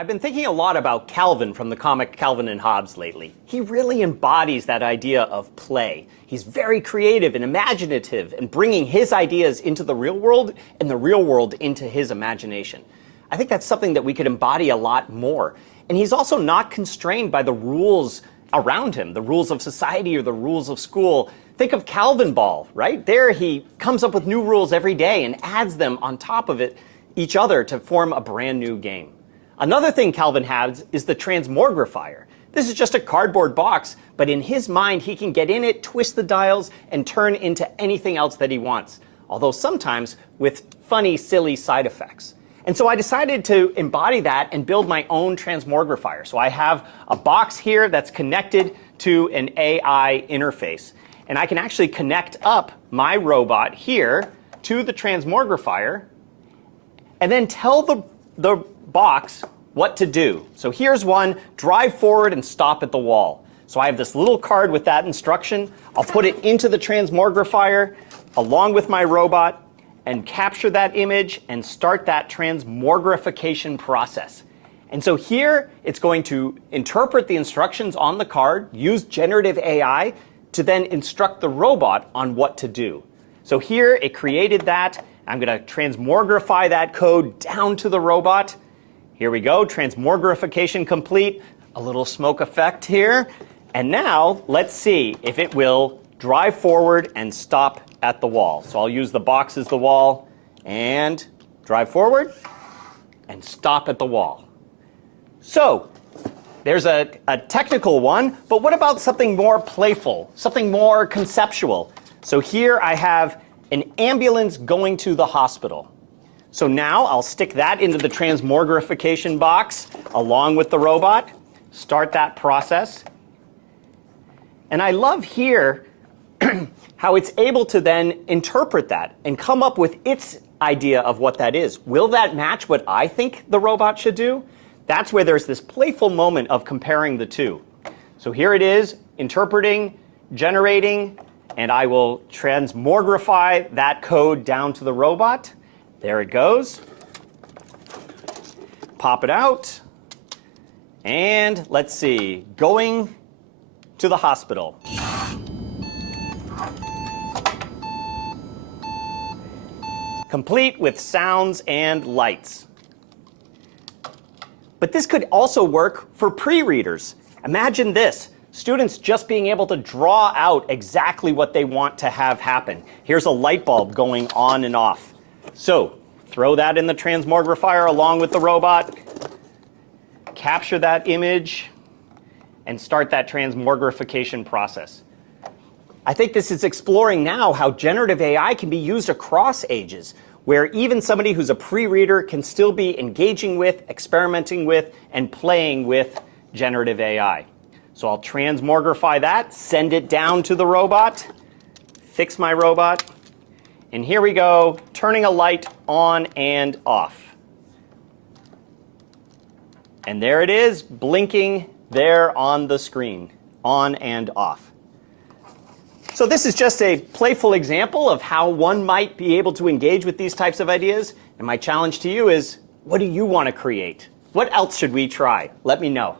I've been thinking a lot about Calvin from the comic Calvin and Hobbes lately. He really embodies that idea of play. He's very creative and imaginative and bringing his ideas into the real world and the real world into his imagination. I think that's something that we could embody a lot more. And he's also not constrained by the rules around him, the rules of society or the rules of school. Think of Calvin Ball, right? There he comes up with new rules every day and adds them on top of each other to form a brand new game. Another thing Calvin has is the Transmogrifier. This is just a cardboard box, but in his mind he can get in it, twist the dials, and turn into anything else that he wants, although sometimes with funny, silly side effects. And so I decided to embody that and build my own Transmogrifier. So I have a box here that's connected to an AI interface. And I can actually connect up my robot here to the Transmogrifier and then tell the box what to do. So here's one: drive forward and stop at the wall. So I have this little card with that instruction. I'll put it into the Transmogrifier along with my robot and capture that image and start that transmogrification process. And so here it's going to interpret the instructions on the card, use generative AI to then instruct the robot on what to do. So here it created that. I'm going to transmogrify that code down to the robot. Here we go, transmogrification complete. A little smoke effect here. And now let's see if it will drive forward and stop at the wall. So I'll use the box as the wall and drive forward and stop at the wall. So there's a technical one, but what about something more playful, something more conceptual? So here I have an ambulance going to the hospital. So now I'll stick that into the transmogrification box along with the robot, start that process. And I love here how it's able to then interpret that and come up with its idea of what that is. Will that match what I think the robot should do? That's where there's this playful moment of comparing the two. So here it is, interpreting, generating, and I will transmogrify that code down to the robot. There it goes. Pop it out. And let's see, going to the hospital. Complete with sounds and lights. But this could also work for pre-readers. Imagine this, students just being able to draw out exactly what they want to have happen. Here's a light bulb going on and off. So throw that in the Transmogrifier along with the robot, capture that image, and start that transmogrification process. I think this is exploring now how generative AI can be used across ages, where even somebody who's a pre-reader can still be engaging with, experimenting with, and playing with generative AI. So I'll transmogrify that, send it down to the robot, fix my robot, and here we go, turning a light on and off. And there it is, blinking there on the screen, on and off. So this is just a playful example of how one might be able to engage with these types of ideas. And my challenge to you is, what do you want to create? What else should we try? Let me know.